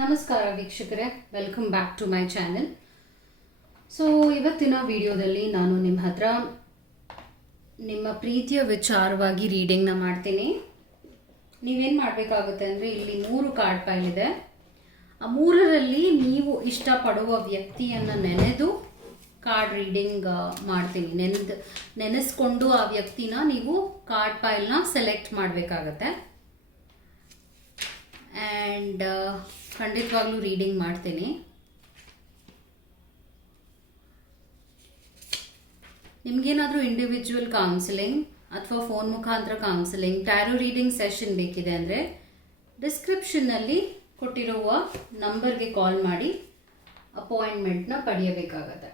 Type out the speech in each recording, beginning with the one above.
ನಮಸ್ಕಾರ ವೀಕ್ಷಕರೇ, welcome back to my channel. So ಇವತ್ತಿನ ವಿಡಿಯೋದಲ್ಲಿ ನಾನು ನಿಮ್ಮ ಹತ್ರ ನಿಮ್ಮ ಪ್ರೀತಿಯ ವಿಚಾರವಾಗಿ ರೀಡಿಂಗ್ನ ಮಾಡ್ತೀನಿ. ನೀವೇನು ಮಾಡಬೇಕಾಗುತ್ತೆ ಅಂದರೆ, ಇಲ್ಲಿ 3 ಕಾರ್ಡ್ ಪೈಲ್ ಇದೆ. ಆ 3ರಲ್ಲಿ ನೀವು ಇಷ್ಟಪಡುವ ವ್ಯಕ್ತಿಯನ್ನು ನೆನೆದು ಕಾರ್ಡ್ ರೀಡಿಂಗ್ ಮಾಡ್ತೀನಿ. ನೆನೆಸ್ಕೊಂಡು ಆ ವ್ಯಕ್ತಿನ ನೀವು ಕಾರ್ಡ್ ಪೈಲ್ನ ಸೆಲೆಕ್ಟ್ ಮಾಡಬೇಕಾಗತ್ತೆ. ಆ್ಯಂಡ್ ಖಂಡಿತವಾಗ್ಲೂ ರೀಡಿಂಗ್ ಮಾಡ್ತೀನಿ. ನಿಮಗೇನಾದರೂ ಇಂಡಿವಿಜುವಲ್ ಕೌನ್ಸಿಲಿಂಗ್ ಅಥವಾ ಫೋನ್ ಮುಖಾಂತರ ಕೌನ್ಸಿಲಿಂಗ್, ಟ್ಯಾರೋ ರೀಡಿಂಗ್ ಸೆಷನ್ ಬೇಕಿದೆ ಅಂದರೆ ಡಿಸ್ಕ್ರಿಪ್ಷನ್ನಲ್ಲಿ ಕೊಟ್ಟಿರುವ ನಂಬರ್ಗೆ ಕಾಲ್ ಮಾಡಿ ಅಪಾಯಿಂಟ್ಮೆಂಟ್ನ ಪಡೆಯಬೇಕಾಗತ್ತೆ.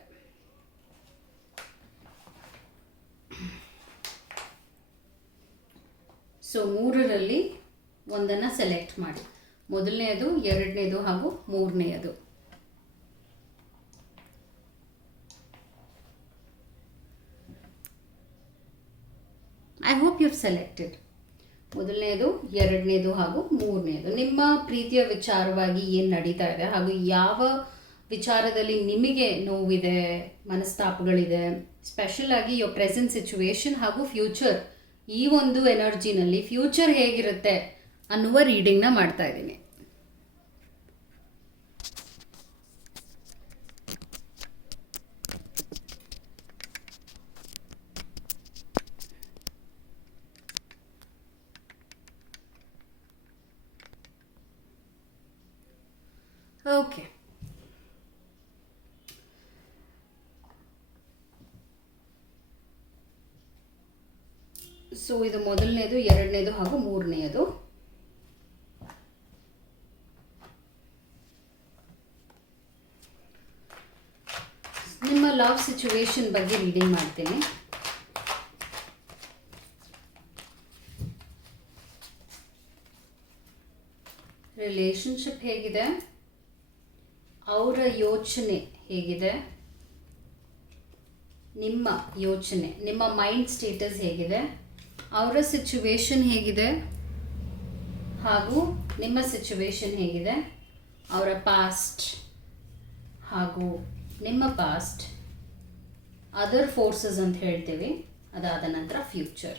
ಸೊ 3ರಲ್ಲಿ ಒಂದನ್ನು ಸೆಲೆಕ್ಟ್ ಮಾಡಿ. ಮೊದಲನೆಯದು, ಎರಡನೇದು ಹಾಗೂ ಮೂರನೆಯದು. I hope you selected. ಮೊದಲನೆಯದು, ಎರಡನೇದು ಹಾಗೂ ಮೂರನೇದು. ನಿಮ್ಮ ಪ್ರೀತಿಯ ವಿಚಾರವಾಗಿ ಏನು ನಡೀತಾ ಇದೆ ಹಾಗೂ ಯಾವ ವಿಚಾರದಲ್ಲಿ ನಿಮಗೆ ನೋವಿದೆ, ಮನಸ್ತಾಪಗಳಿದೆ, ಸ್ಪೆಷಲ್ ಆಗಿ ಯೋರ್ ಪ್ರೆಸೆಂಟ್ ಸಿಚುವೇಶನ್ ಹಾಗೂ ಫ್ಯೂಚರ್, ಈ ಒಂದು ಎನರ್ಜಿನಲ್ಲಿ ಫ್ಯೂಚರ್ ಹೇಗಿರುತ್ತೆ ಅನ್ನುವ ರೀಡಿಂಗ್ನ ಮಾಡ್ತಾ ಇದ್ದೀನಿ. ಓಕೆ, ಸೊ ಇದು ಮೊದಲನೇದು, ಎರಡನೇದು ಹಾಗೂ ಮೂರನೆಯದು. ನಿಮ್ಮ ಲವ್ ಸಿಚುವೇಶನ್ ಬಗ್ಗೆ ರೀಡಿಂಗ್ ಮಾಡ್ತೀನಿ. ರಿಲೇಶನ್ಶಿಪ್ ಹೇಗಿದೆ, ಅವರ ಯೋಚನೆ ಹೇಗಿದೆ, ನಿಮ್ಮ ಯೋಚನೆ, ನಿಮ್ಮ ಮೈಂಡ್ ಸ್ಟೇಟಸ್ ಹೇಗಿದೆ, ಅವರ ಸಿಚುವೇಶನ್ ಹೇಗಿದೆ ಹಾಗೂ ನಿಮ್ಮ ಸಿಚುವೇಶನ್ ಹೇಗಿದೆ, ಅವರ ಪಾಸ್ಟ್ ಹಾಗೂ ನಿಮ್ಮ ಪಾಸ್ಟ್, ಅದರ್ ಫೋರ್ಸಸ್ ಅಂತ ಹೇಳ್ತೀವಿ, ಅದಾದ ನಂತರ ಫ್ಯೂಚರ್.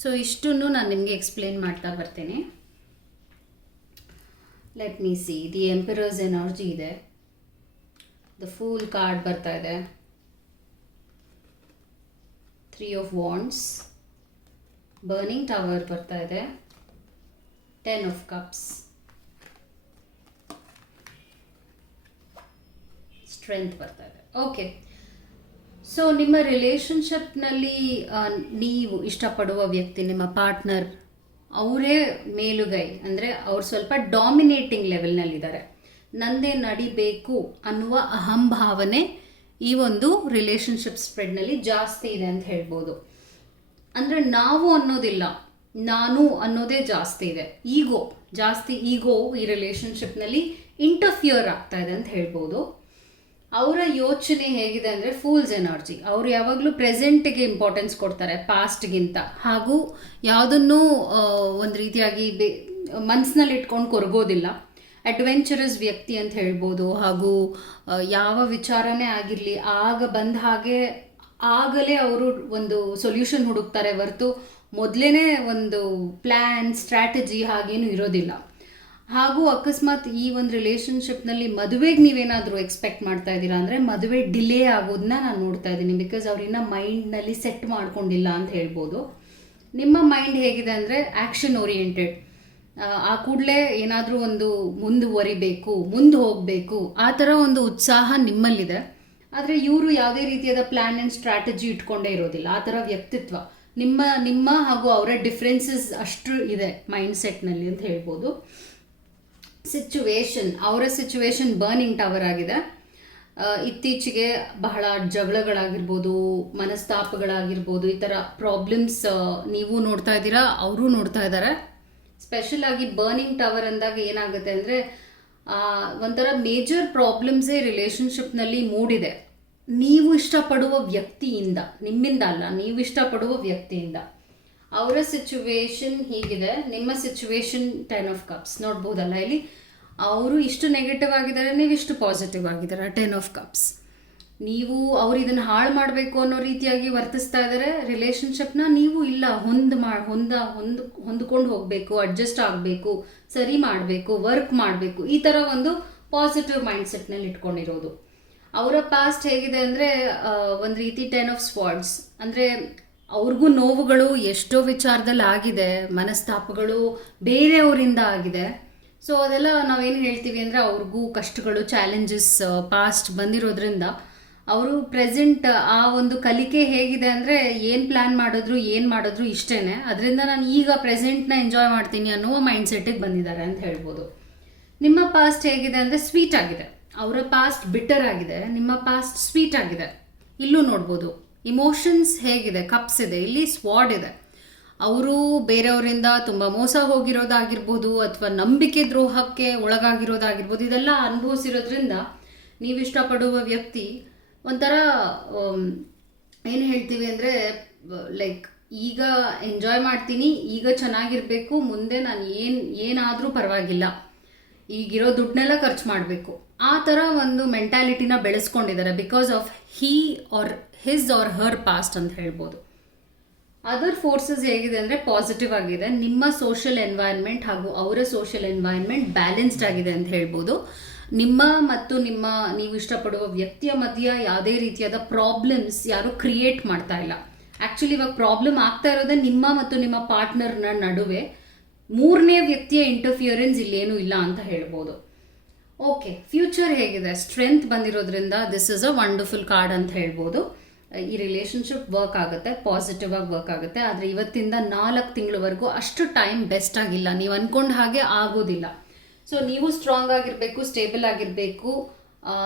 ಸೊ ಇಷ್ಟನ್ನು ನಾನು ನಿಮಗೆ ಎಕ್ಸ್ಪ್ಲೇನ್ ಮಾಡ್ತಾ ಬರ್ತೀನಿ. Let me see. The emperor's energy ಇದೆ, ದ ಫೂಲ್ ಕಾರ್ಡ್ ಬರ್ತಾ ಇದೆ, 3 ಆಫ್ ವಾಂಡ್ಸ್, ಬರ್ನಿಂಗ್ ಟವರ್ ಬರ್ತಾ ಇದೆ, 10 ಆಫ್ ಕಪ್ಸ್, ಸ್ಟ್ರೆಂತ್ ಬರ್ತಾ ಇದೆ. ಓಕೆ, ಸೊ ನಿಮ್ಮ ರಿಲೇಶನ್ಶಿಪ್ನಲ್ಲಿ ನೀವು ಇಷ್ಟಪಡುವ ವ್ಯಕ್ತಿ, ನಿಮ್ಮ ಪಾರ್ಟ್ನರ್, ಅವರೇ ಮೇಲುಗೈ, ಅಂದರೆ ಅವ್ರು ಸ್ವಲ್ಪ ಡಾಮಿನೇಟಿಂಗ್ ಲೆವೆಲ್ನಲ್ಲಿದ್ದಾರೆ. ನಂದೇ ನಡಿಬೇಕು ಅನ್ನುವ ಅಹಂಭಾವನೆ ಈ ಒಂದು ರಿಲೇಶನ್ಶಿಪ್ ಸ್ಪ್ರೆಡ್ನಲ್ಲಿ ಜಾಸ್ತಿ ಇದೆ ಅಂತ ಹೇಳ್ಬೋದು. ಅಂದರೆ ನಾವು ಅನ್ನೋದಿಲ್ಲ, ನಾನು ಅನ್ನೋದೇ ಜಾಸ್ತಿ ಇದೆ. ಈಗೋ ಈ ರಿಲೇಶನ್ಶಿಪ್ನಲ್ಲಿ ಇಂಟರ್ಫಿಯರ್ ಆಗ್ತಾ ಇದೆ ಅಂತ ಹೇಳ್ಬೋದು. ಅವರ ಯೋಚನೆ ಹೇಗಿದೆ ಅಂದರೆ ಫೂಲ್ಸ್ ಎನರ್ಜಿ. ಅವರು ಯಾವಾಗಲೂ ಪ್ರೆಸೆಂಟ್ಗೆ ಇಂಪಾರ್ಟೆನ್ಸ್ ಕೊಡ್ತಾರೆ ಪಾಸ್ಟ್ಗಿಂತ, ಹಾಗೂ ಯಾವುದನ್ನು ಒಂದು ರೀತಿಯಾಗಿ ಮನಸ್ಸಿನಲ್ಲಿ ಇಟ್ಕೊಂಡು ಕೊರಗೋದಿಲ್ಲ. ಅಡ್ವೆಂಚರಸ್ ವ್ಯಕ್ತಿ ಅಂತ ಹೇಳ್ಬೋದು. ಹಾಗೂ ಯಾವ ವಿಚಾರನೇ ಆಗಿರಲಿ, ಬಂದ ಹಾಗೆ ಆಗಲೇ ಅವರು ಒಂದು ಸೊಲ್ಯೂಷನ್ ಹುಡುಕ್ತಾರೆ ಹೊರತು ಮೊದಲೇ ಒಂದು ಪ್ಲ್ಯಾನ್, ಸ್ಟ್ರಾಟಜಿ ಹಾಗೇನು ಇರೋದಿಲ್ಲ. ಹಾಗೂ ಅಕಸ್ಮಾತ್ ಈ ಒಂದು ರಿಲೇಶನ್ಶಿಪ್ನಲ್ಲಿ ಮದುವೆಗೆ ನೀವೇನಾದರೂ ಎಕ್ಸ್ಪೆಕ್ಟ್ ಮಾಡ್ತಾ ಇದ್ದೀರಾ ಅಂದರೆ ಮದುವೆ ಡಿಲೇ ಆಗೋದನ್ನ ನಾನು ನೋಡ್ತಾ ಇದ್ದೀನಿ. ಬಿಕಾಸ್ ಅವ್ರಿನ್ನ ಮೈಂಡ್ನಲ್ಲಿ ಸೆಟ್ ಮಾಡ್ಕೊಂಡಿಲ್ಲ ಅಂತ ಹೇಳ್ಬೋದು. ನಿಮ್ಮ ಮೈಂಡ್ ಹೇಗಿದೆ ಅಂದರೆ ಆ್ಯಕ್ಷನ್ ಓರಿಯೆಂಟೆಡ್. ಆ ಕೂಡಲೇ ಏನಾದರೂ ಒಂದು ಮುಂದುವರಿಬೇಕು, ಮುಂದೆ ಹೋಗಬೇಕು, ಆ ಥರ ಒಂದು ಉತ್ಸಾಹ ನಿಮ್ಮಲ್ಲಿದೆ. ಆದರೆ ಇವರು ಯಾವುದೇ ರೀತಿಯಾದ ಪ್ಲ್ಯಾನ್ ಆ್ಯಂಡ್ ಸ್ಟ್ರಾಟಜಿ ಇಟ್ಕೊಂಡೇ ಇರೋದಿಲ್ಲ. ಆ ಥರ ವ್ಯಕ್ತಿತ್ವ ನಿಮ್ಮ ಹಾಗೂ ಅವರ ಡಿಫ್ರೆನ್ಸಸ್ ಅಷ್ಟು ಇದೆ ಮೈಂಡ್ ಸೆಟ್ನಲ್ಲಿ ಅಂತ ಹೇಳ್ಬೋದು. ಅವರ ಸಿಚುವೇಶನ್ ಬರ್ನಿಂಗ್ ಟವರ್ ಆಗಿದೆ. ಇತ್ತೀಚೆಗೆ ಬಹಳ ಜಗಳಗಳಾಗಿರ್ಬೋದು, ಮನಸ್ತಾಪಗಳಾಗಿರ್ಬೋದು, ಈ ಥರ ಪ್ರಾಬ್ಲಮ್ಸ್ ನೀವು ನೋಡ್ತಾ ಇದ್ದೀರಾ, ಅವರು ನೋಡ್ತಾ ಇದ್ದಾರೆ. ಸ್ಪೆಷಲ್ ಆಗಿ ಬರ್ನಿಂಗ್ ಟವರ್ ಅಂದಾಗ ಏನಾಗುತ್ತೆ ಅಂದರೆ ಒಂಥರ ಮೇಜರ್ ಪ್ರಾಬ್ಲಮ್ಸೇ ರಿಲೇಶನ್ಶಿಪ್ನಲ್ಲಿ ಮೂಡಿದೆ. ನೀವು ಇಷ್ಟಪಡುವ ವ್ಯಕ್ತಿಯಿಂದ, ನಿಮ್ಮಿಂದ ಅಲ್ಲ, ನೀವು ಇಷ್ಟಪಡುವ ವ್ಯಕ್ತಿಯಿಂದ. ಅವರ ಸಿಚುವೇಶನ್ ಹೀಗಿದೆ, ನಿಮ್ಮ ಸಿಚುವೇಶನ್ 10 ಆಫ್ ಕಪ್ಸ್ ನೋಡ್ಬೋದಲ್ಲ ಇಲ್ಲಿ. ಅವರು ಇಷ್ಟು ನೆಗೆಟಿವ್ ಆಗಿದ್ದಾರೆ, ನೀವು ಇಷ್ಟು ಪಾಸಿಟಿವ್ ಆಗಿದ್ದಾರೆ. 10 ಆಫ್ ಕಪ್ಸ್. ನೀವು ಅವ್ರು ಇದನ್ನು ಹಾಳು ಮಾಡಬೇಕು ಅನ್ನೋ ರೀತಿಯಾಗಿ ವರ್ತಿಸ್ತಾ ಇದ್ದಾರೆ ರಿಲೇಷನ್ಶಿಪ್ನ. ನೀವು ಇಲ್ಲ, ಹೊಂದ್ಕೊಂಡು ಹೋಗಬೇಕು, ಅಡ್ಜಸ್ಟ್ ಆಗಬೇಕು, ಸರಿ ಮಾಡಬೇಕು, ವರ್ಕ್ ಮಾಡಬೇಕು, ಈ ಥರ ಒಂದು ಪಾಸಿಟಿವ್ ಮೈಂಡ್ಸೆಟ್ನಲ್ಲಿ ಇಟ್ಕೊಂಡಿರೋದು. ಅವರ ಪಾಸ್ಟ್ ಹೇಗಿದೆ ಅಂದರೆ ಒಂದು ರೀತಿ 10 ಆಫ್ ಸ್ವಾರ್ಡ್ಸ್. ಅಂದರೆ ಅವ್ರಿಗೂ ನೋವುಗಳು ಎಷ್ಟೋ ವಿಚಾರದಲ್ಲಿ ಆಗಿದೆ, ಮನಸ್ತಾಪಗಳು ಬೇರೆಯವರಿಂದ ಆಗಿದೆ. ಸೊ ಅದೆಲ್ಲ ನಾವೇನು ಹೇಳ್ತೀವಿ ಅಂದರೆ ಅವ್ರಿಗೂ ಕಷ್ಟಗಳು, ಚಾಲೆಂಜಸ್ ಪಾಸ್ಟ್ ಬಂದಿರೋದ್ರಿಂದ ಅವರು ಪ್ರೆಸೆಂಟ್ ಆ ಒಂದು ಕಲಿಕೆ ಹೇಗಿದೆ ಅಂದರೆ ಏನು ಪ್ಲ್ಯಾನ್ ಮಾಡಿದ್ರು ಇಷ್ಟೇ, ಅದರಿಂದ ನಾನು ಈಗ ಪ್ರೆಸೆಂಟ್ನ ಎಂಜಾಯ್ ಮಾಡ್ತೀನಿ ಅನ್ನೋ ಮೈಂಡ್ಸೆಟ್ಟಿಗೆ ಬಂದಿದ್ದಾರೆ ಅಂತ ಹೇಳ್ಬೋದು. ನಿಮ್ಮ ಪಾಸ್ಟ್ ಹೇಗಿದೆ ಅಂದರೆ ಸ್ವೀಟ್ ಆಗಿದೆ. ಅವರ ಪಾಸ್ಟ್ ಬಿಟರ್ ಆಗಿದೆ, ನಿಮ್ಮ ಪಾಸ್ಟ್ ಸ್ವೀಟ್ ಆಗಿದೆ. ಇಲ್ಲೂ ನೋಡ್ಬೋದು ಇಮೋಷನ್ಸ್ ಹೇಗಿದೆ, ಕಪ್ಸ್ ಇದೆ, ಇಲ್ಲಿ ಸ್ವಾಡ್ ಇದೆ. ಅವರು ಬೇರೆಯವರಿಂದ ತುಂಬ ಮೋಸ ಹೋಗಿರೋದಾಗಿರ್ಬೋದು, ಅಥವಾ ನಂಬಿಕೆ ದ್ರೋಹಕ್ಕೆ ಒಳಗಾಗಿರೋದಾಗಿರ್ಬೋದು. ಇದೆಲ್ಲ ಅನುಭವಿಸಿರೋದ್ರಿಂದ ನೀವು ಇಷ್ಟಪಡುವ ವ್ಯಕ್ತಿ ಒಂಥರ ಏನು ಹೇಳ್ತೀವಿ ಅಂದರೆ ಲೈಕ್ ಈಗ ಎಂಜಾಯ್ ಮಾಡ್ತೀನಿ, ಈಗ ಚೆನ್ನಾಗಿರಬೇಕು, ಮುಂದೆ ನಾನು ಏನಾದರೂ ಪರವಾಗಿಲ್ಲ, ಈಗಿರೋ ದುಡ್ಡನ್ನೆಲ್ಲ ಖರ್ಚು ಮಾಡಬೇಕು, ಆ ಥರ ಒಂದು ಮೆಂಟ್ಯಾಲಿಟಿನ ಬೆಳೆಸ್ಕೊಂಡಿದ್ದಾರೆ because of his or her past ಅಂತ ಹೇಳ್ಬೋದು. ಅದರ್ ಫೋರ್ಸಸ್ ಹೇಗಿದೆ ಅಂದರೆ ಪಾಸಿಟಿವ್ ಆಗಿದೆ. ನಿಮ್ಮ ಸೋಷಿಯಲ್ ಎನ್ವೈರ್ನ್ಮೆಂಟ್ ಹಾಗೂ ಅವರ ಸೋಷಿಯಲ್ ಎನ್ವೈರ್ನ್ಮೆಂಟ್ ಬ್ಯಾಲೆನ್ಸ್ಡ್ ಆಗಿದೆ ಅಂತ ಹೇಳ್ಬೋದು. ನಿಮ್ಮ ಮತ್ತು ನೀವು ಇಷ್ಟಪಡುವ ವ್ಯಕ್ತಿಯ ಮಧ್ಯ ಯಾವುದೇ ರೀತಿಯಾದ ಪ್ರಾಬ್ಲಮ್ಸ್ ಯಾರು ಕ್ರಿಯೇಟ್ ಮಾಡ್ತಾ ಇಲ್ಲ. ಆ್ಯಕ್ಚುಲಿ ಇವಾಗ ಪ್ರಾಬ್ಲಮ್ ಆಗ್ತಾ ಇರೋದೇ ನಿಮ್ಮ ಮತ್ತು ನಿಮ್ಮ ಪಾರ್ಟ್ನರ್ನ ನಡುವೆ. ಮೂರನೇ ವ್ಯಕ್ತಿಯ ಇಂಟರ್ಫಿಯರೆನ್ಸ್ ಇಲ್ಲೇನೂ ಇಲ್ಲ ಅಂತ ಹೇಳ್ಬೋದು. ಓಕೆ, ಫ್ಯೂಚರ್ ಹೇಗಿದೆ? ಸ್ಟ್ರೆಂತ್ ಬಂದಿರೋದ್ರಿಂದ this is a wonderful card ಅಂತ ಹೇಳ್ಬೋದು. ಈ ರಿಲೇಷನ್ಶಿಪ್ ವರ್ಕ್ ಆಗುತ್ತೆ, ಪಾಸಿಟಿವ್ ಆಗಿ ವರ್ಕ್ ಆಗುತ್ತೆ. ಆದರೆ ಇವತ್ತಿಂದ 4 ತಿಂಗಳವರೆಗೂ ಅಷ್ಟು ಟೈಮ್ ಬೆಸ್ಟ್ ಆಗಿಲ್ಲ, ನೀವು ಅಂದ್ಕೊಂಡ ಹಾಗೆ ಆಗೋದಿಲ್ಲ. ಸೊ ನೀವು ಸ್ಟ್ರಾಂಗ್ ಆಗಿರಬೇಕು, ಸ್ಟೇಬಲ್ ಆಗಿರಬೇಕು.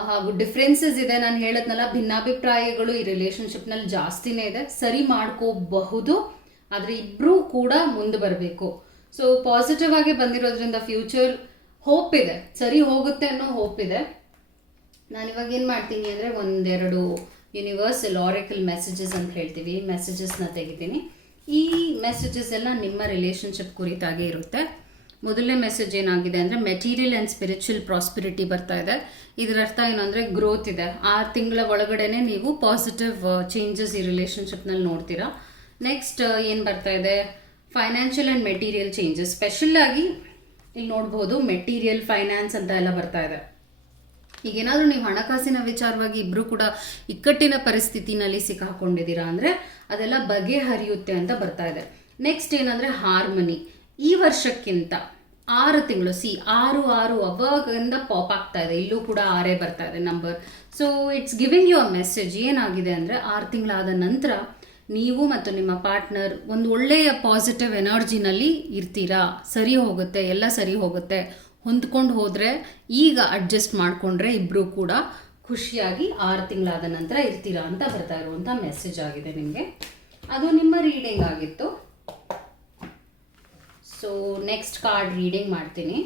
ಹಾಗೂ ಡಿಫ್ರೆನ್ಸಸ್ ಇದೆ, ನಾನು ಹೇಳದ್ನಲ್ಲ, ಭಿನ್ನಾಭಿಪ್ರಾಯಗಳು ಈ ರಿಲೇಷನ್ಶಿಪ್ನಲ್ಲಿ ಜಾಸ್ತಿನೇ ಇದೆ. ಸರಿ ಮಾಡ್ಕೋಬಹುದು, ಆದರೆ ಇಬ್ಬರೂ ಕೂಡ ಮುಂದೆ ಬರಬೇಕು. ಸೊ ಪಾಸಿಟಿವ್ ಆಗಿ ಬಂದಿರೋದ್ರಿಂದ ಫ್ಯೂಚರ್ ಹೋಪ್ ಇದೆ, ಸರಿ ಹೋಗುತ್ತೆ ಅನ್ನೋ ಹೋಪ್ ಇದೆ. ನಾನಿವಾಗ ಏನು ಮಾಡ್ತೀನಿ ಅಂದರೆ ಒಂದೆರಡು ಯೂನಿವರ್ಸಲ್ ಆರೆಕಲ್ ಮೆಸೇಜಸ್ ಅಂತ ಹೇಳ್ತೀವಿ, ಮೆಸೇಜಸ್ನ ತೆಗಿತೀನಿ. ಈ ಮೆಸೇಜಸ್ ಎಲ್ಲ ನಿಮ್ಮ ರಿಲೇಷನ್ಶಿಪ್ ಕುರಿತಾಗೆ ಇರುತ್ತೆ. ಮೊದಲನೇ ಮೆಸೇಜ್ ಏನಾಗಿದೆ ಅಂದರೆ ಮೆಟೀರಿಯಲ್ ಆ್ಯಂಡ್ ಸ್ಪಿರಿಚುವಲ್ ಪ್ರಾಸ್ಪಿರಿಟಿ ಬರ್ತಾ ಇದೆ. ಇದರ ಅರ್ಥ ಏನು ಅಂದರೆ ಗ್ರೋತ್ ಇದೆ. 6 ತಿಂಗಳ ಒಳಗಡೆನೆ ನೀವು ಪಾಸಿಟಿವ್ ಚೇಂಜಸ್ ಈ ರಿಲೇಷನ್ಶಿಪ್ನಲ್ಲಿ ನೋಡ್ತೀರಾ. ನೆಕ್ಸ್ಟ್ ಏನು ಬರ್ತಾ ಇದೆ? Financial and material changes. Special ಆಗಿ ಇಲ್ಲಿ ನೋಡ್ಬೋದು ಮೆಟೀರಿಯಲ್, ಫೈನಾನ್ಸ್ ಅಂತ ಎಲ್ಲ ಬರ್ತಾ ಇದೆ. ಈಗೇನಾದರೂ ನೀವು ಹಣಕಾಸಿನ ವಿಚಾರವಾಗಿ ಇಬ್ಬರು ಕೂಡ ಇಕ್ಕಟ್ಟಿನ ಪರಿಸ್ಥಿತಿನಲ್ಲಿ ಸಿಕ್ಕಾಕೊಂಡಿದ್ದೀರಾ ಅಂದರೆ ಅದೆಲ್ಲ ಬಗೆಹರಿಯುತ್ತೆ ಅಂತ ಬರ್ತಾ ಇದೆ. ನೆಕ್ಸ್ಟ್ ಏನಂದರೆ ಹಾರ್ಮನಿ. ಈ ವರ್ಷಕ್ಕಿಂತ 6 ತಿಂಗಳು, 6 ಅವಾಗಿಂದ ಪಾಪ್ ಆಗ್ತಾ ಇದೆ. ಇಲ್ಲೂ ಕೂಡ 6 ಬರ್ತಾ ಇದೆ number. So it's giving you a message. ಏನಾಗಿದೆ ಅಂದರೆ 6 ತಿಂಗಳಾದ ನಂತರ ನೀವು ಮತ್ತು ನಿಮ್ಮ ಪಾರ್ಟ್ನರ್ ಒಂದು ಒಳ್ಳೆಯ ಪಾಸಿಟಿವ್ ಎನರ್ಜಿನಲ್ಲಿ ಇರ್ತೀರಾ. ಸರಿ ಹೋಗುತ್ತೆ, ಎಲ್ಲ ಸರಿ ಹೋಗುತ್ತೆ. ಹೊಂದ್ಕೊಂಡು ಹೋದರೆ, ಈಗ ಅಡ್ಜಸ್ಟ್ ಮಾಡಿಕೊಂಡ್ರೆ ಇಬ್ಬರು ಕೂಡ ಖುಷಿಯಾಗಿ 6 ತಿಂಗಳಾದ ನಂತರ ಇರ್ತೀರಾ ಅಂತ ಬರ್ತಾ ಇರುವಂಥ ಮೆಸೇಜ್ ಆಗಿದೆ ನಿಮಗೆ. ಅದು ನಿಮ್ಮ ರೀಡಿಂಗ್ ಆಗಿತ್ತು. ಸೊ ನೆಕ್ಸ್ಟ್ ಕಾರ್ಡ್ ರೀಡಿಂಗ್ ಮಾಡ್ತೀನಿ.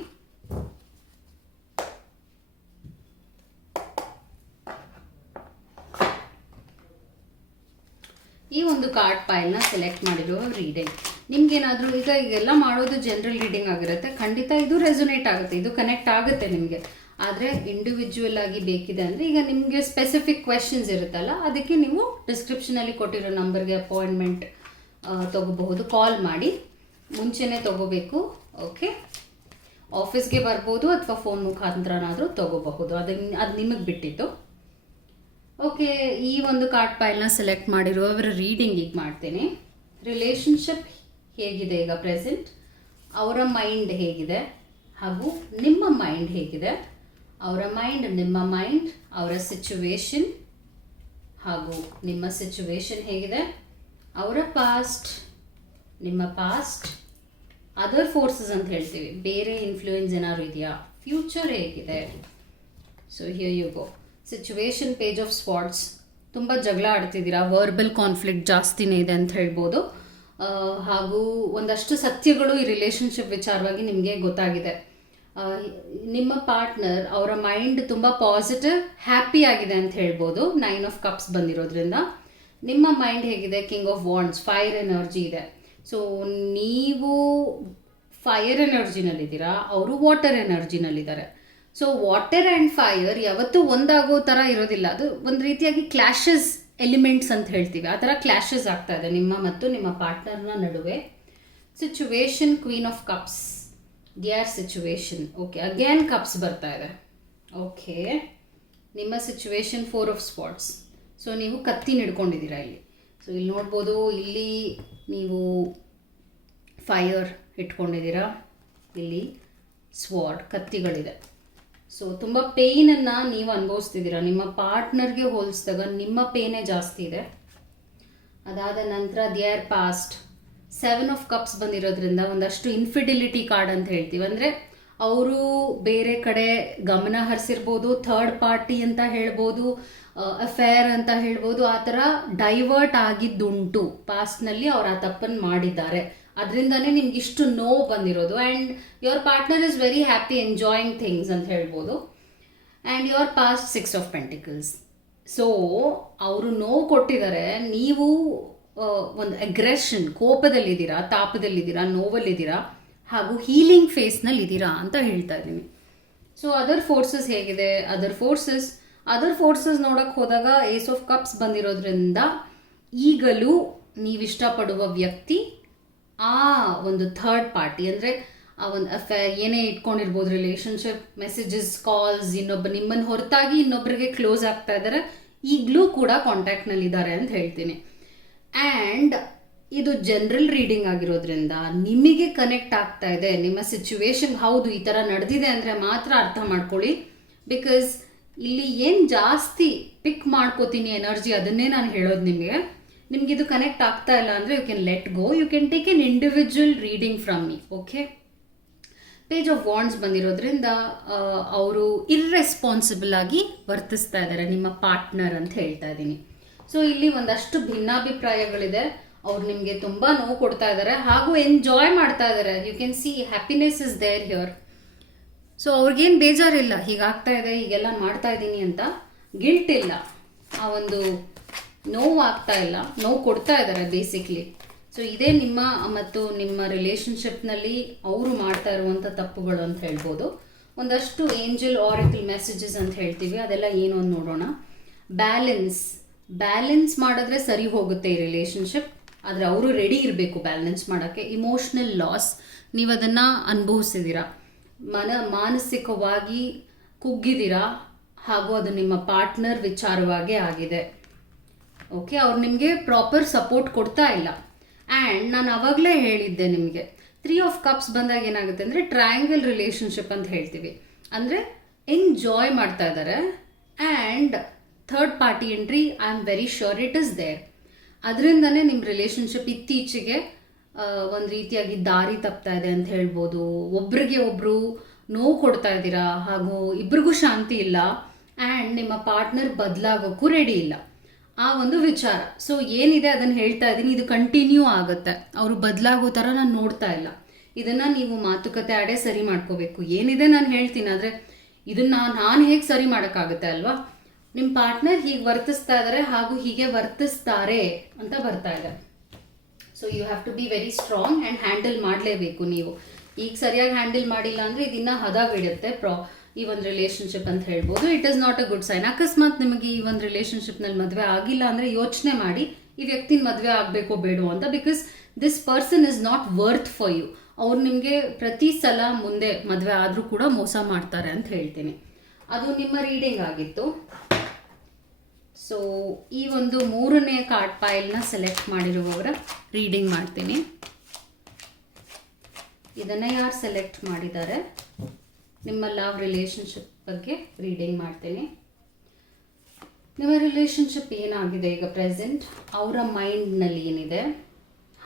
ಈ ಒಂದು ಕಾರ್ಡ್ ಪೈಲ್ನ ಸೆಲೆಕ್ಟ್ ಮಾಡಿರುವ ರೀಡಿಂಗ್ ನಿಮ್ಗೇನಾದರೂ ಈಗೆಲ್ಲ ಮಾಡೋದು ಜನರಲ್ ರೀಡಿಂಗ್ ಆಗಿರುತ್ತೆ. ಖಂಡಿತ ಇದು ರೆಸೊನೇಟ್ ಆಗುತ್ತೆ, ಇದು ಕನೆಕ್ಟ್ ಆಗುತ್ತೆ ನಿಮಗೆ. ಆದರೆ ಇಂಡಿವಿಜುವಲ್ ಆಗಿ ಬೇಕಿದೆ ಅಂದರೆ ಈಗ ನಿಮಗೆ ಸ್ಪೆಸಿಫಿಕ್ ಕ್ವೆಶನ್ಸ್ ಇರುತ್ತಲ್ಲ, ಅದಕ್ಕೆ ನೀವು ಡಿಸ್ಕ್ರಿಪ್ಷನಲ್ಲಿ ಕೊಟ್ಟಿರೋ ನಂಬರ್ಗೆ ಅಪಾಯಿಂಟ್ಮೆಂಟ್ ತೊಗೋಬಹುದು. ಕಾಲ್ ಮಾಡಿ, ಮುಂಚೆನೇ ತೊಗೋಬೇಕು. ಓಕೆ, ಆಫೀಸ್ಗೆ ಬರ್ಬೋದು ಅಥವಾ ಫೋನ್ ಮುಖಾಂತರನಾದರೂ ತೊಗೋಬಹುದು. ಅದು ನಿಮಗೆ ಬಿಟ್ಟಿತ್ತು. ಓಕೆ, ಈ ಒಂದು ಕಾರ್ಡ್ ಪೈಲ್ನ ಸೆಲೆಕ್ಟ್ ಮಾಡಿರುವವರ ರೀಡಿಂಗ್ ಈಗ ಮಾಡ್ತೀನಿ. ರಿಲೇಷನ್ಶಿಪ್ ಹೇಗಿದೆ ಈಗ ಪ್ರೆಸೆಂಟ್, ಅವರ ಮೈಂಡ್ ಹೇಗಿದೆ ಹಾಗೂ ನಿಮ್ಮ ಮೈಂಡ್ ಹೇಗಿದೆ, ಅವರ ಮೈಂಡ್, ನಿಮ್ಮ ಮೈಂಡ್, ಅವರ ಸಿಚುವೇಶನ್ ಹಾಗೂ ನಿಮ್ಮ ಸಿಚುವೇಶನ್ ಹೇಗಿದೆ, ಅವರ ಪಾಸ್ಟ್, ನಿಮ್ಮ ಪಾಸ್ಟ್, ಅದರ್ ಫೋರ್ಸಸ್ ಅಂತ ಹೇಳ್ತೀವಿ, ಬೇರೆ ಇನ್ಫ್ಲೂಯೆನ್ಸ್ ಏನಾದ್ರು ಇದೆಯಾ, ಫ್ಯೂಚರ್ ಹೇಗಿದೆ. So here you go. Situation, page of spots. ತುಂಬ ಜಗಳ ಆಡ್ತಿದ್ದೀರಾ, ವರ್ಬಲ್ ಕಾನ್ಫ್ಲಿಕ್ಟ್ ಜಾಸ್ತಿನೇ ಇದೆ ಅಂತ ಹೇಳ್ಬೋದು. ಹಾಗೂ ಒಂದಷ್ಟು ಸತ್ಯಗಳು ಈ ರಿಲೇಷನ್ಶಿಪ್ ವಿಚಾರವಾಗಿ ನಿಮಗೆ ಗೊತ್ತಾಗಿದೆ. ನಿಮ್ಮ ಪಾರ್ಟ್ನರ್, ಅವರ ಮೈಂಡ್ ತುಂಬ ಪಾಸಿಟಿವ್, ಹ್ಯಾಪಿ ಆಗಿದೆ ಅಂತ ಹೇಳ್ಬೋದು. 9 ಆಫ್ ಕಪ್ಸ್ ಬಂದಿರೋದ್ರಿಂದ. ನಿಮ್ಮ ಮೈಂಡ್ ಹೇಗಿದೆ? King of wands, fire energy ಇದೆ. ಸೊ ನೀವು ಫೈರ್ ಎನರ್ಜಿನಲ್ಲಿದ್ದೀರಾ, ಅವರು ವಾಟರ್ ಎನರ್ಜಿನಲ್ಲಿದ್ದಾರೆ. ಸೊ ವಾಟರ್ ಆ್ಯಂಡ್ ಫೈರ್ ಯಾವತ್ತೂ ಒಂದಾಗೋ ಥರ ಇರೋದಿಲ್ಲ. ಅದು ಒಂದು ರೀತಿಯಾಗಿ ಕ್ಲಾಶಸ್ ಎಲಿಮೆಂಟ್ಸ್ ಅಂತ ಹೇಳ್ತೀವಿ. ಆ ಥರ ಕ್ಲಾಶಸ್ ಆಗ್ತಾ ಇದೆ ನಿಮ್ಮ ಮತ್ತು ನಿಮ್ಮ ಪಾರ್ಟ್ನರ್ನ ನಡುವೆ. Situation queen of cups, their situation. Okay, again cups ಬರ್ತಾ ಇದೆ. ಓಕೆ, ನಿಮ್ಮ ಸಿಚುವೇಶನ್ 4 ಆಫ್ ಸ್ಪಾಟ್ಸ್. ಸೊ ನೀವು ಕತ್ತಿ ಹಿಡ್ಕೊಂಡಿದ್ದೀರಾ ಇಲ್ಲಿ. ಸೊ ಇಲ್ಲಿ ನೋಡ್ಬೋದು, ಇಲ್ಲಿ ನೀವು ಫೈರ್ ಇಟ್ಕೊಂಡಿದ್ದೀರಾ, ಇಲ್ಲಿ ಸ್ವಾರ್ಡ್ ಕತ್ತಿಗಳಿದೆ. ಸೊ ತುಂಬ ಪೇಯ್ನನ್ನು ನೀವು ಅನುಭವಿಸ್ತಿದ್ದೀರಾ. ನಿಮ್ಮ ಪಾರ್ಟ್ನರ್ಗೆ ಹೋಲಿಸಿದಾಗ ನಿಮ್ಮ ಪೇನೇ ಜಾಸ್ತಿ ಇದೆ. ಅದಾದ ನಂತರ ದಿಯರ್ ಪಾಸ್ಟ್ 7 ಆಫ್ ಕಪ್ಸ್ ಬಂದಿರೋದ್ರಿಂದ ಒಂದಷ್ಟು ಇನ್ಫಿಡಿಲಿಟಿ ಕಾರ್ಡ್ ಅಂತ ಹೇಳ್ತೀವಿ. ಅಂದರೆ ಅವರು ಬೇರೆ ಕಡೆ ಗಮನ ಹರಿಸಿರ್ಬೋದು, ಥರ್ಡ್ ಪಾರ್ಟಿ ಅಂತ ಹೇಳ್ಬೋದು, ಅಫೇರ್ ಅಂತ ಹೇಳ್ಬೋದು. ಆ ಥರ ಡೈವರ್ಟ್ ಆಗಿದ್ದುಂಟು. ಪಾಸ್ಟ್ನಲ್ಲಿ ಅವ್ರು ಆ ತಪ್ಪನ್ನು ಮಾಡಿದ್ದಾರೆ. ಅದರಿಂದನೇ ನಿಮ್ಗೆ ಇಷ್ಟು ನೋವು ಬಂದಿರೋದು. And your partner is very happy enjoying things ಅಂತ ಹೇಳ್ಬೋದು. And your past 6 of pentacles. So ಅವರು ನೋವು ಕೊಟ್ಟಿದ್ದಾರೆ, ನೀವು ಒಂದು ಅಗ್ರೆಷನ್, ಕೋಪದಲ್ಲಿದ್ದೀರಾ, ತಾಪದಲ್ಲಿದ್ದೀರಾ, ನೋವಲ್ಲಿದ್ದೀರಾ, ಹಾಗೂ ಹೀಲಿಂಗ್ ಫೇಸ್ನಲ್ಲಿದ್ದೀರಾ ಅಂತ ಹೇಳ್ತಾ ಇದ್ದೀನಿ. ಸೊ ಅದರ್ ಫೋರ್ಸಸ್ ಹೇಗಿದೆ? ಅದರ್ ಫೋರ್ಸಸ್ ನೋಡೋಕ್ಕೆ ಹೋದಾಗ ಏಸ್ ಆಫ್ ಕಪ್ಸ್ ಬಂದಿರೋದ್ರಿಂದ ಈಗಲೂ ನೀವಿಷ್ಟಪಡುವ ವ್ಯಕ್ತಿ ಆ ಒಂದು ಥರ್ಡ್ ಪಾರ್ಟಿ, ಅಂದರೆ ಆ ಒಂದು ಅಫೇರ್ ಏನೇ ಇಟ್ಕೊಂಡಿರ್ಬೋದು, ರಿಲೇಷನ್ಶಿಪ್, ಮೆಸೇಜಸ್, ಕಾಲ್ಸ್, ನಿಮ್ಮನ್ನು ಹೊರತಾಗಿ ಇನ್ನೊಬ್ಬರಿಗೆ ಕ್ಲೋಸ್ ಆಗ್ತಾ ಇದ್ದಾರೆ, ಈಗಲೂ ಕೂಡ ಕಾಂಟ್ಯಾಕ್ಟ್ನಲ್ಲಿದ್ದಾರೆ ಅಂತ ಹೇಳ್ತೀನಿ. ಆ್ಯಂಡ್ ಇದು ಜನರಲ್ ರೀಡಿಂಗ್ ಆಗಿರೋದ್ರಿಂದ ನಿಮಗೆ ಕನೆಕ್ಟ್ ಆಗ್ತಾ ಇದೆ ನಿಮ್ಮ ಸಿಚುವೇಶನ್. ಹೌದು, ಈ ಥರ ನಡೆದಿದೆ ಅಂದರೆ ಮಾತ್ರ ಅರ್ಥ ಮಾಡ್ಕೊಳ್ಳಿ. ಬಿಕಾಸ್ ಇಲ್ಲಿ ಏನು ಜಾಸ್ತಿ ಪಿಕ್ ಮಾಡ್ಕೋತೀನಿ ಎನರ್ಜಿ, ಅದನ್ನೇ ನಾನು ಹೇಳೋದು ನಿಮಗೆ ಇದು ಕನೆಕ್ಟ್ ಆಗ್ತಾ ಇಲ್ಲ ಅಂದರೆ you can let go. You can take an individual reading from me. Okay, page of wands ಬಂದಿರೋದ್ರಿಂದ ಅವರು ಇರ್ರೆಸ್ಪಾನ್ಸಿಬಲ್ ಆಗಿ ವರ್ತಿಸ್ತಾ ಇದ್ದಾರೆ ನಿಮ್ಮ ಪಾರ್ಟ್ನರ್ ಅಂತ ಹೇಳ್ತಾ ಇದ್ದೀನಿ. ಸೊ ಇಲ್ಲಿ ಒಂದಷ್ಟು ಭಿನ್ನಾಭಿಪ್ರಾಯಗಳಿದೆ. ಅವ್ರು ನಿಮಗೆ ತುಂಬ ನೋವು ಕೊಡ್ತಾ ಇದ್ದಾರೆ ಹಾಗೂ ಎಂಜಾಯ್ ಮಾಡ್ತಾ ಇದ್ದಾರೆ. You can see happiness is there here. So ಅವ್ರಿಗೇನು ಬೇಜಾರಿಲ್ಲ, ಹೀಗಾಗ್ತಾ ಇದೆ, ಹೀಗೆಲ್ಲ ಮಾಡ್ತಾ ಇದ್ದೀನಿ ಅಂತ ಗಿಲ್ಟ್ ಇಲ್ಲ. ಆ ಒಂದು ನೋವು ಆಗ್ತಾ ಇಲ್ಲ, ನೋವು ಕೊಡ್ತಾ ಇದ್ದಾರೆ ಬೇಸಿಕ್ಲಿ. ಸೊ ಇದೇ ನಿಮ್ಮ ಮತ್ತು ನಿಮ್ಮ ರಿಲೇಷನ್ಶಿಪ್ನಲ್ಲಿ ಅವರು ಮಾಡ್ತಾ ಇರುವಂಥ ತಪ್ಪುಗಳು ಅಂತ ಹೇಳ್ಬೋದು. ಒಂದಷ್ಟು ಏಂಜಲ್ ಆರಾಕಲ್ ಮೆಸೇಜಸ್ ಅಂತ ಹೇಳ್ತೀವಿ, ಅದೆಲ್ಲ ಏನು ಅಂತ ನೋಡೋಣ. ಬ್ಯಾಲೆನ್ಸ್ ಮಾಡಿದ್ರೆ ಸರಿ ಹೋಗುತ್ತೆ ಈ ರಿಲೇಷನ್ಶಿಪ್, ಆದರೆ ಅವರು ರೆಡಿ ಇರಬೇಕು ಬ್ಯಾಲೆನ್ಸ್ ಮಾಡೋಕ್ಕೆ. ಇಮೋಷ್ನಲ್ ಲಾಸ್, ನೀವು ಅದನ್ನು ಅನುಭವಿಸಿದ್ದೀರಾ, ಮಾನಸಿಕವಾಗಿ ಕುಗ್ಗಿದ್ದೀರಾ, ಹಾಗೂ ಅದು ನಿಮ್ಮ ಪಾರ್ಟ್ನರ್ ವಿಚಾರವಾಗೇ ಆಗಿದೆ. ಓಕೆ, ಅವ್ರು ನಿಮಗೆ ಪ್ರಾಪರ್ ಸಪೋರ್ಟ್ ಕೊಡ್ತಾ ಇಲ್ಲ. ಆ್ಯಂಡ್ ನಾನು ಆವಾಗಲೇ ಹೇಳಿದ್ದೆ ನಿಮಗೆ, 3 ಆಫ್ ಕಪ್ಸ್ ಬಂದಾಗ ಏನಾಗುತ್ತೆ ಅಂದರೆ ಟ್ರಯಾಂಗಲ್ ರಿಲೇಷನ್ಶಿಪ್ ಅಂತ ಹೇಳ್ತೀವಿ. ಅಂದರೆ ಎಂಜಾಯ್ ಮಾಡ್ತಾ ಇದ್ದಾರೆ. And third party entry, I am very sure it is there. ಅದರಿಂದನೇ ನಿಮ್ಮ ರಿಲೇಷನ್ಶಿಪ್ ಇತ್ತೀಚೆಗೆ ಒಂದು ರೀತಿಯಾಗಿ ದಾರಿ ತಪ್ತಾ ಇದೆ ಅಂತ ಹೇಳ್ಬೋದು. ಒಬ್ರಿಗೆ ಒಬ್ಬರು ನೋವು ಕೊಡ್ತಾ ಇದ್ದೀರಾ, ಹಾಗೂ ಇಬ್ರಿಗೂ ಶಾಂತಿ ಇಲ್ಲ. ಆ್ಯಂಡ್ ನಿಮ್ಮ ಪಾರ್ಟ್ನರ್ ಬದಲಾಗೋಕ್ಕೂ ರೆಡಿ ಇಲ್ಲ, ಆ ಒಂದು ವಿಚಾರ. ಸೊ ಏನಿದೆ ಅದನ್ನು ಹೇಳ್ತಾ ಇದ್ದೀನಿ, ಇದು ಕಂಟಿನ್ಯೂ ಆಗುತ್ತೆ. ಅವರು ಬದಲಾಗೋ ಥರ ನಾನು ನೋಡ್ತಾ ಇಲ್ಲ. ಇದನ್ನು ನೀವು ಮಾತುಕತೆ ಆಡೇ ಸರಿ ಮಾಡ್ಕೋಬೇಕು. ಏನಿದೆ ನಾನು ಹೇಳ್ತೀನಿ, ಆದರೆ ಇದನ್ನು ನಾನು ಹೇಗೆ ಸರಿ ಮಾಡೋಕ್ಕಾಗುತ್ತೆ ಅಲ್ವಾ? ನಿಮ್ಮ ಪಾರ್ಟ್ನರ್ ಹೀಗೆ ವರ್ತಿಸ್ತಾ ಇದ್ದಾರೆ ಹಾಗೂ ಹೀಗೆ ವರ್ತಿಸ್ತಾರೆ ಅಂತ ಬರ್ತಾ ಇದೆ. So you have to be very strong and handle ಮಾಡಲೇಬೇಕು ನೀವು. ಈಗ ಸರಿಯಾಗಿ ಹ್ಯಾಂಡಲ್ ಮಾಡಿಲ್ಲ ಅಂದರೆ ಇದನ್ನು ಹದ ಬಿಡುತ್ತೆ ಈ ಒಂದು ರಿಲೇಷನ್ಶಿಪ್ ಅಂತ ಹೇಳ್ಬೋದು. It is not a good sign. ಅಕಸ್ಮಾತ್ ನಿಮಗೆ ಈ ಒಂದು ರಿಲೇಷನ್ಶಿಪ್ನಲ್ಲಿ ಮದುವೆ ಆಗಿಲ್ಲ ಅಂದರೆ ಯೋಚನೆ ಮಾಡಿ ಈ ವ್ಯಕ್ತಿನ ಮದುವೆ ಆಗಬೇಕೋ ಬೇಡೋ ಅಂತ. Because this person is not worth for you. ಅವ್ರು ನಿಮಗೆ ಪ್ರತಿ ಸಲ ಮುಂದೆ ಮದುವೆ ಆದರೂ ಕೂಡ ಮೋಸ ಮಾಡ್ತಾರೆ ಅಂತ ಹೇಳ್ತೀನಿ. ಅದು ನಿಮ್ಮ ರೀಡಿಂಗ್ ಆಗಿತ್ತು. ಸೊ ಈ ಒಂದು 3ನೇ ಕಾರ್ಡ್ ಪೈಲ್ನ ಸೆಲೆಕ್ಟ್ ಮಾಡಿರುವವರ ರೀಡಿಂಗ್ ಮಾಡ್ತೀನಿ. ಇದನ್ನು ಯಾರು ಸೆಲೆಕ್ಟ್ ಮಾಡಿದ್ದಾರೆ, ನಿಮ್ಮ ಲವ್ ರಿಲೇಷನ್ಶಿಪ್ ಬಗ್ಗೆ ರೀಡಿಂಗ್ ಮಾಡ್ತೀನಿ. ನಿಮ್ಮ ರಿಲೇಷನ್ಶಿಪ್ ಏನಾಗಿದೆ ಈಗ ಪ್ರೆಸೆಂಟ್, ಅವರ ಮೈಂಡ್ನಲ್ಲಿ ಏನಿದೆ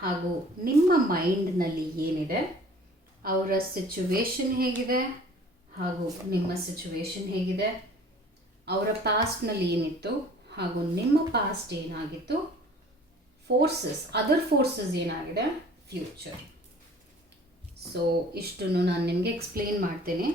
ಹಾಗೂ ನಿಮ್ಮ ಮೈಂಡ್ನಲ್ಲಿ ಏನಿದೆ, ಅವರ ಸಿಚುವೇಶನ್ ಹೇಗಿದೆ ಹಾಗೂ ನಿಮ್ಮ ಸಿಚುವೇಶನ್ ಹೇಗಿದೆ, ಅವರ ಪಾಸ್ಟ್ನಲ್ಲಿ ಏನಿತ್ತು ಹಾಗೂ ನಿಮ್ಮ ಪಾಸ್ಟ್ ಏನಾಗಿತ್ತು, ಅದರ್ ಫೋರ್ಸಸ್ ಏನಾಗಿದೆ, ಫ್ಯೂಚರ್. ಸೊ ಇಷ್ಟನ್ನು ನಾನು ನಿಮಗೆ ಎಕ್ಸ್ಪ್ಲೇನ್ ಮಾಡ್ತೀನಿ.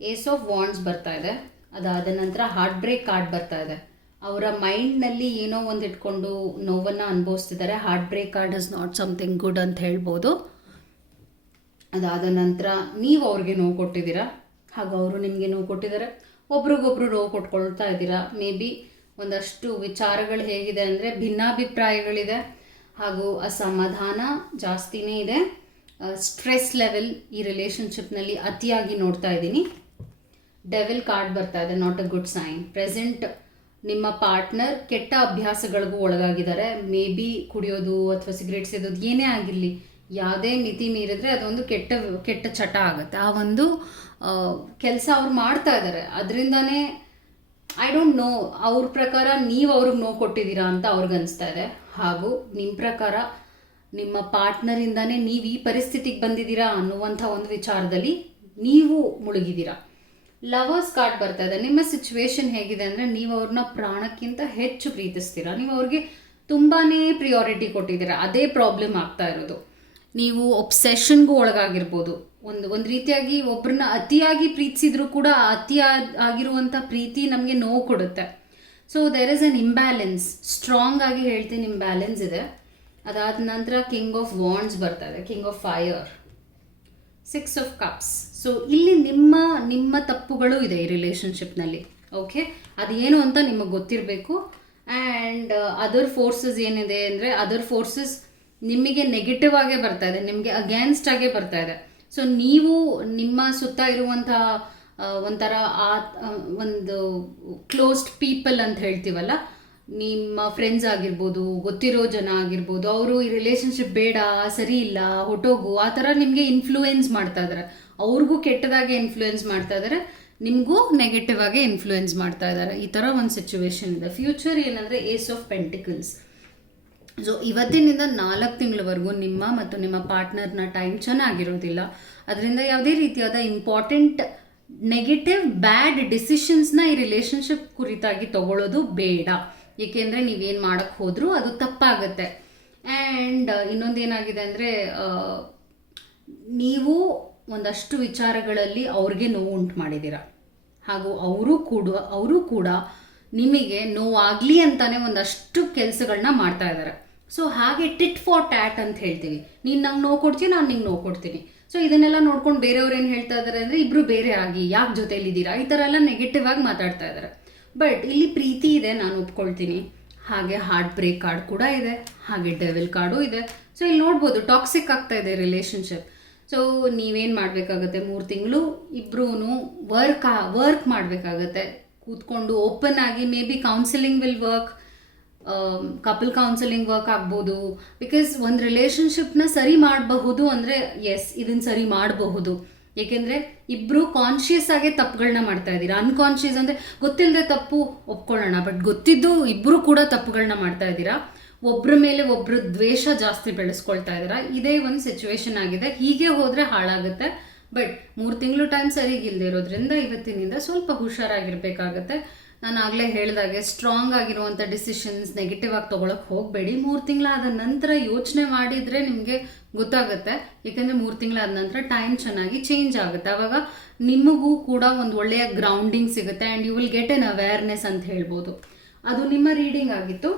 ಏಸ್ ಆಫ್ ವಾಂಡ್ಸ್ ಬರ್ತಾ ಇದೆ, ಅದಾದ ನಂತರ ಹಾರ್ಟ್ ಬ್ರೇಕ್ ಕಾರ್ಡ್ ಬರ್ತಾ ಇದೆ. ಅವರ ಮೈಂಡ್ನಲ್ಲಿ ಏನೋ ಒಂದು ಇಟ್ಕೊಂಡು ನೋವನ್ನು ಅನುಭವಿಸ್ತಿದ್ದಾರೆ. Heart break card is not something good ಅಂತ ಹೇಳ್ಬೋದು. ಅದಾದ ನಂತರ ನೀವು ಅವ್ರಿಗೆ ನೋವು ಕೊಟ್ಟಿದ್ದೀರಾ, ಹಾಗೂ ಅವರು ನಿಮಗೆ ನೋವು ಕೊಟ್ಟಿದ್ದಾರೆ. ಒಬ್ರಿಗೊಬ್ರು ನೋವು ಕೊಟ್ಕೊಳ್ತಾ ಇದ್ದೀರಾ. ಮೇ ಬಿ ಒಂದಷ್ಟು ವಿಚಾರಗಳು ಹೇಗಿದೆ ಅಂದರೆ ಭಿನ್ನಾಭಿಪ್ರಾಯಗಳಿದೆ, ಹಾಗೂ ಅಸಮಾಧಾನ ಜಾಸ್ತಿನೇ ಇದೆ. ಸ್ಟ್ರೆಸ್ ಲೆವೆಲ್ ಈ ರಿಲೇಷನ್ಶಿಪ್ನಲ್ಲಿ ಅತಿಯಾಗಿ ನೋಡ್ತಾ ಇದ್ದೀನಿ. ಡೆವಿಲ್ ಕಾರ್ಡ್ ಬರ್ತಾ ಇದೆ, not a good sign. Present ನಿಮ್ಮ ಪಾರ್ಟ್ನರ್ ಕೆಟ್ಟ ಅಭ್ಯಾಸಗಳಿಗೂ ಒಳಗಾಗಿದ್ದಾರೆ. ಮೇ ಬಿ ಕುಡಿಯೋದು ಅಥವಾ ಸಿಗರೇಟ್ ಸೇದೋದು ಏನೇ ಆಗಿರಲಿ, ಯಾವುದೇ ಮಿತಿ ಮೀರಿದ್ರೆ ಅದೊಂದು ಕೆಟ್ಟ ಚಟ ಆಗುತ್ತೆ. ಆ ಒಂದು ಕೆಲಸ ಅವ್ರು ಮಾಡ್ತಾ ಇದ್ದಾರೆ. ಅದರಿಂದನೇ ಐ ಡೋಂಟ್ ನೋ, ಅವ್ರ ಪ್ರಕಾರ ನೀವು ಅವ್ರಿಗೆ ನೋವು ಕೊಟ್ಟಿದ್ದೀರಾ ಅಂತ ಅವ್ರಿಗೆ ಅನಿಸ್ತಾ ಇದೆ. ಹಾಗೂ ನಿಮ್ಮ ಪ್ರಕಾರ ನಿಮ್ಮ ಪಾರ್ಟ್ನರಿಂದಾನೇ ನೀವು ಈ ಪರಿಸ್ಥಿತಿಗೆ ಬಂದಿದ್ದೀರಾ ಅನ್ನುವಂಥ ಒಂದು ವಿಚಾರದಲ್ಲಿ ನೀವು ಮುಳುಗಿದ್ದೀರಾ. ಲವರ್ಸ್ ಕಾರ್ಡ್ ಬರ್ತಾ ಇದೆ. ನಿಮ್ಮ ಸಿಚುವೇಶನ್ ಹೇಗಿದೆ ಅಂದರೆ ನೀವು ಅವ್ರನ್ನ ಪ್ರಾಣಕ್ಕಿಂತ ಹೆಚ್ಚು ಪ್ರೀತಿಸ್ತೀರಾ. ನೀವು ಅವ್ರಿಗೆ ತುಂಬಾ ಪ್ರಿಯಾರಿಟಿ ಕೊಟ್ಟಿದ್ದೀರಾ. ಅದೇ ಪ್ರಾಬ್ಲಮ್ ಆಗ್ತಾ ಇರೋದು. ನೀವು ಒಬ್ಸೆಷನ್ಗೂ ಒಳಗಾಗಿರ್ಬೋದು. ಒಂದು ರೀತಿಯಾಗಿ ಒಬ್ಬರನ್ನ ಅತಿಯಾಗಿ ಪ್ರೀತಿಸಿದ್ರು ಕೂಡ ಆಗಿರುವಂಥ ಪ್ರೀತಿ ನಮಗೆ ನೋವು ಕೊಡುತ್ತೆ. So there is an imbalance. Strong ಆಗಿ ಹೇಳ್ತೀನಿ, ಇಂಬ್ಯಾಲೆನ್ಸ್ ಇದೆ. ಅದಾದ ನಂತರ ಕಿಂಗ್ ಆಫ್ ವಾಂಡ್ಸ್ ಬರ್ತಾ ಇದೆ, king of fire, 6 of cups. So ಇಲ್ಲಿ ನಿಮ್ಮ ತಪ್ಪುಗಳು ಇದೆ ಈ ರಿಲೇಷನ್ಶಿಪ್ನಲ್ಲಿ. ಓಕೆ, ಅದೇನು ಅಂತ ನಿಮಗೆ ಗೊತ್ತಿರಬೇಕು. ಆ್ಯಂಡ್ ಅದರ್ ಫೋರ್ಸಸ್ ಏನಿದೆ ಅಂದರೆ ಅದರ್ ಫೋರ್ಸಸ್ ನಿಮಗೆ ನೆಗೆಟಿವ್ ಆಗೇ ಬರ್ತಾ ಇದೆ, ನಿಮಗೆ ಅಗೇನ್ಸ್ಟ್ ಆಗೇ ಬರ್ತಾ ಇದೆ. ಸೊ ನೀವು ನಿಮ್ಮ ಸುತ್ತ ಇರುವಂಥ ಒಂಥರ ಒಂದು ಕ್ಲೋಸ್ಡ್ ಪೀಪಲ್ ಅಂತ ಹೇಳ್ತೀವಲ್ಲ, ನಿಮ್ಮ ಫ್ರೆಂಡ್ಸ್ ಆಗಿರ್ಬೋದು, ಗೊತ್ತಿರೋ ಜನ ಆಗಿರ್ಬೋದು, ಅವರು ಈ ರಿಲೇಷನ್ಶಿಪ್ ಬೇಡ, ಸರಿ ಇಲ್ಲ, ಹೊಟ್ಟೋಗು, ಆ ಥರ ನಿಮಗೆ ಇನ್ಫ್ಲೂಯೆನ್ಸ್ ಮಾಡ್ತಾ ಇದ್ದಾರೆ. ಅವ್ರಿಗೂ ಕೆಟ್ಟದಾಗೆ ಇನ್ಫ್ಲೂಯೆನ್ಸ್ ಮಾಡ್ತಾ ಇದ್ದಾರೆ, ನಿಮಗೂ ನೆಗೆಟಿವ್ ಆಗಿ ಇನ್ಫ್ಲೂಯೆನ್ಸ್ ಮಾಡ್ತಾ ಇದ್ದಾರೆ. ಈ ಥರ ಒಂದು ಸಿಚುವೇಶನ್ ಇದೆ. ಫ್ಯೂಚರ್ ಏನಂದರೆ ಏಸ್ ಆಫ್ ಪೆಂಟಿಕಲ್ಸ್. ಸೊ ಇವತ್ತಿನಿಂದ 4 ತಿಂಗಳವರೆಗೂ ನಿಮ್ಮ ಮತ್ತು ನಿಮ್ಮ ಪಾರ್ಟ್ನರ್ನ ಟೈಮ್ ಚೆನ್ನಾಗಿರೋದಿಲ್ಲ. ಅದರಿಂದ ಯಾವುದೇ ರೀತಿಯಾದ ಇಂಪಾರ್ಟೆಂಟ್ ನೆಗೆಟಿವ್ ಬ್ಯಾಡ್ ಡಿಸಿಷನ್ಸ್ನ ಈ ರಿಲೇಷನ್ಶಿಪ್ ಕುರಿತಾಗಿ ತಗೊಳ್ಳೋದು ಬೇಡ. ಏಕೆಂದರೆ ನೀವೇನು ಮಾಡೋಕ್ಕೆ ಹೋದರೂ ಅದು ತಪ್ಪಾಗುತ್ತೆ. ಆ್ಯಂಡ್ ಇನ್ನೊಂದೇನಾಗಿದೆ ಅಂದರೆ ನೀವು ಒಂದಷ್ಟು ವಿಚಾರಗಳಲ್ಲಿ ಅವ್ರಿಗೆ ನೋವು ಉಂಟು ಮಾಡಿದ್ದೀರ, ಹಾಗೂ ಅವರು ಕೂಡ ನಿಮಗೆ ನೋವಾಗಲಿ ಅಂತಾನೆ ಒಂದಷ್ಟು ಕೆಲಸಗಳನ್ನ ಮಾಡ್ತಾ ಇದ್ದಾರೆ. ಸೊ ಹಾಗೆ ಟಿಟ್ ಫಾರ್ ಟ್ಯಾಟ್ ಅಂತ ಹೇಳ್ತೀವಿ. ನೀನು ನಂಗೆ ನೋವು ಕೊಡ್ತೀನಿ, ನಾನು ನಿಂಗೆ ನೋವು ಕೊಡ್ತೀನಿ. ಸೊ ಇದನ್ನೆಲ್ಲ ನೋಡ್ಕೊಂಡು ಬೇರೆಯವ್ರು ಏನು ಹೇಳ್ತಾ ಇದ್ದಾರೆ ಅಂದರೆ ಇಬ್ಬರು ಬೇರೆ ಆಗಿ ಯಾಕೆ ಜೊತೆಯಲ್ಲಿದ್ದೀರಾ, ಈ ಥರ ಎಲ್ಲ ನೆಗೆಟಿವ್ ಆಗಿ ಮಾತಾಡ್ತಾ ಇದ್ದಾರೆ. ಬಟ್ ಇಲ್ಲಿ ಪ್ರೀತಿ ಇದೆ, ನಾನು ಒಪ್ಕೊಳ್ತೀನಿ. ಹಾಗೆ ಹಾರ್ಟ್ ಬ್ರೇಕ್ ಕಾರ್ಡ್ ಕೂಡ ಇದೆ, ಹಾಗೆ ಡೆವಿಲ್ ಕಾರ್ಡು ಇದೆ. ಸೊ ಇಲ್ಲಿ ನೋಡ್ಬೋದು ಟಾಕ್ಸಿಕ್ ಆಗ್ತಾ ಇದೆ ರಿಲೇಷನ್ಶಿಪ್. ಸೊ ನೀವೇನು ಮಾಡಬೇಕಾಗತ್ತೆ, 3 ತಿಂಗಳು ಇಬ್ಬರೂ ವರ್ಕ್ ಮಾಡಬೇಕಾಗತ್ತೆ. ಕೂತ್ಕೊಂಡು ಓಪನ್ ಆಗಿ, may be counselling will work, couple counselling work ಆಗ್ಬೋದು. ಬಿಕಾಸ್ ಒಂದು ರಿಲೇಷನ್ಶಿಪ್ನ ಸರಿ ಮಾಡಬಹುದು ಅಂದರೆ ಎಸ್, ಇದನ್ನು ಸರಿ ಮಾಡಬಹುದು. ಏಕೆಂದರೆ ಇಬ್ಬರು ಕಾನ್ಷಿಯಸ್ ಆಗೇ ತಪ್ಪುಗಳನ್ನ ಮಾಡ್ತಾ ಇದ್ದೀರಾ. ಅನ್ಕಾನ್ಷಿಯಸ್ ಅಂದರೆ ಗೊತ್ತಿಲ್ಲದೆ ತಪ್ಪು ಒಪ್ಕೊಳ್ಳೋಣ, ಬಟ್ ಗೊತ್ತಿದ್ದು ಇಬ್ಬರು ಕೂಡ ತಪ್ಪುಗಳನ್ನ ಮಾಡ್ತಾ ಇದ್ದೀರಾ. ಒಬ್ಬರ ಮೇಲೆ ಒಬ್ಬರು ದ್ವೇಷ ಜಾಸ್ತಿ ಬೆಳೆಸ್ಕೊಳ್ತಾ ಇದ್ದೀರಾ. ಇದೇ ಒಂದು ಸಿಚುವೇಶನ್ ಆಗಿದೆ. ಹೀಗೆ ಹೋದರೆ ಹಾಳಾಗುತ್ತೆ. ಬಟ್ 3 ತಿಂಗಳು ಟೈಮ್ ಸರಿಗಿಲ್ಲದೆ ಇರೋದ್ರಿಂದ ಇವತ್ತಿನಿಂದ ಸ್ವಲ್ಪ ಹುಷಾರಾಗಿರ್ಬೇಕಾಗತ್ತೆ. ನಾನು ಆಗಲೇ ಹೇಳಿದಾಗೆ ಸ್ಟ್ರಾಂಗ್ ಆಗಿರುವಂಥ ಡಿಸಿಷನ್ಸ್ ನೆಗೆಟಿವ್ ಆಗಿ ತೊಗೊಳಕ್ಕೆ ಹೋಗಬೇಡಿ. 3 ತಿಂಗಳಾದ ನಂತರ ಯೋಚನೆ ಮಾಡಿದರೆ ನಿಮಗೆ ಗೊತ್ತಾಗುತ್ತೆ. ಏಕೆಂದರೆ 3 ತಿಂಗಳಾದ ನಂತರ ಟೈಮ್ ಚೆನ್ನಾಗಿ ಚೇಂಜ್ ಆಗುತ್ತೆ. ಆವಾಗ ನಿಮಗೂ ಕೂಡ ಒಂದು ಒಳ್ಳೆಯ ಗ್ರೌಂಡಿಂಗ್ ಸಿಗುತ್ತೆ and you will get an awareness ಅಂತ ಹೇಳ್ಬೋದು. ಅದು ನಿಮ್ಮ ರೀಡಿಂಗ್ ಆಗಿತ್ತು.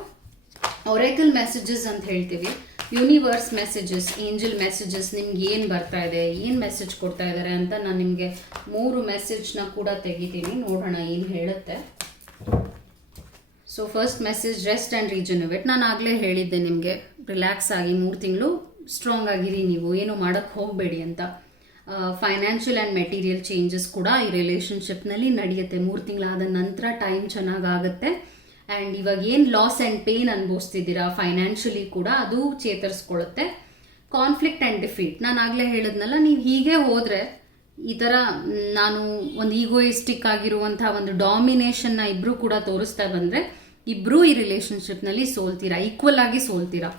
ಒರೇಕಲ್ ಮೆಸೇಜಸ್ ಅಂತ ಹೇಳ್ತೀವಿ, ಯೂನಿವರ್ಸ್ ಮೆಸೇಜಸ್, ಏಂಜಲ್ ಮೆಸೇಜಸ್, ನಿಮ್ಗೆ ಏನು ಬರ್ತಾ ಇದೆ, ಏನು ಮೆಸೇಜ್ ಕೊಡ್ತಾ ಇದ್ದಾರೆ ಅಂತ ನಾನು ನಿಮಗೆ 3 ಮೆಸೇಜ್ನ ಕೂಡ ತೆಗಿತೀನಿ, ನೋಡೋಣ ಏನು ಹೇಳುತ್ತೆ. So first message, rest and regenerate. ನಾನು ಆಗಲೇ ಹೇಳಿದ್ದೆ ನಿಮಗೆ ರಿಲ್ಯಾಕ್ಸ್ ಆಗಿ 3 ತಿಂಗಳು ಸ್ಟ್ರಾಂಗ್ ಆಗಿರಿ, ನೀವು ಏನು ಮಾಡೋಕ್ಕೆ ಹೋಗಬೇಡಿ ಅಂತ. ಫೈನಾನ್ಷಿಯಲ್ ಆ್ಯಂಡ್ ಮೆಟೀರಿಯಲ್ ಚೇಂಜಸ್ ಕೂಡ ಈ ರಿಲೇಷನ್ಶಿಪ್ನಲ್ಲಿ ನಡೆಯುತ್ತೆ. 3 ತಿಂಗಳಾದ ನಂತರ ಟೈಮ್ ಚೆನ್ನಾಗಾಗುತ್ತೆ. ಆ್ಯಂಡ್ ಇವಾಗ ಏನು ಲಾಸ್ ಆ್ಯಂಡ್ ಪೇನ್ ಅನುಭವಿಸ್ತಿದ್ದೀರಾ ಫೈನಾನ್ಷಿಯಲಿ ಕೂಡ, ಅದು ಚೇತರಿಸ್ಕೊಳ್ಳುತ್ತೆ. ಕಾನ್ಫ್ಲಿಕ್ಟ್ ಆ್ಯಂಡ್ ಡಿಫೀಟ್, ನಾನು ಆಗಲೇ ಹೇಳಿದ್ನಲ್ಲ, ನೀವು ಹೀಗೆ ಹೋದರೆ ಈ ಥರ ನಾನು ಒಂದು ಈಗೋಯಿಸ್ಟಿಕ್ ಆಗಿರುವಂಥ ಒಂದು ಡಾಮಿನೇಷನ್ನ ಇಬ್ಬರು ಕೂಡ ತೋರಿಸ್ತಾ ಬಂದರೆ ಇಬ್ಬರೂ ಈ ರಿಲೇಷನ್ಶಿಪ್ನಲ್ಲಿ ಸೋಲ್ತೀರಾ, ಈಕ್ವಲ್ ಆಗಿ ಸೋಲ್ತೀರಾ.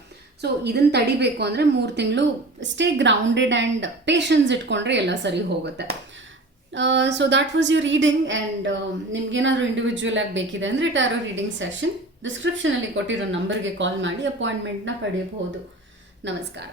ಸೊ ಇದನ್ನು ತಡಿಬೇಕು ಅಂದರೆ 3 ತಿಂಗಳು ಸ್ಟೇ ಗ್ರೌಂಡೆಡ್ ಆ್ಯಂಡ್ ಪೇಷನ್ಸ್ ಇಟ್ಕೊಂಡ್ರೆ ಎಲ್ಲ ಸರಿ ಹೋಗುತ್ತೆ. So that was your reading. And ನಿಮ್ಗೇನಾದರೂ ಇಂಡಿವಿಜುವಲ್ ಆಗಿ ಬೇಕಿದೆ ಅಂದರೆ ಟ್ಯಾರೋ ರೀಡಿಂಗ್ ಸೆಷನ್ ಡಿಸ್ಕ್ರಿಪ್ಷನಲ್ಲಿ ಕೊಟ್ಟಿರೋ ನಂಬರ್ಗೆ ಕಾಲ್ ಮಾಡಿ ಅಪಾಯಿಂಟ್ಮೆಂಟ್ನ ಪಡೆಯಬಹುದು. ನಮಸ್ಕಾರ.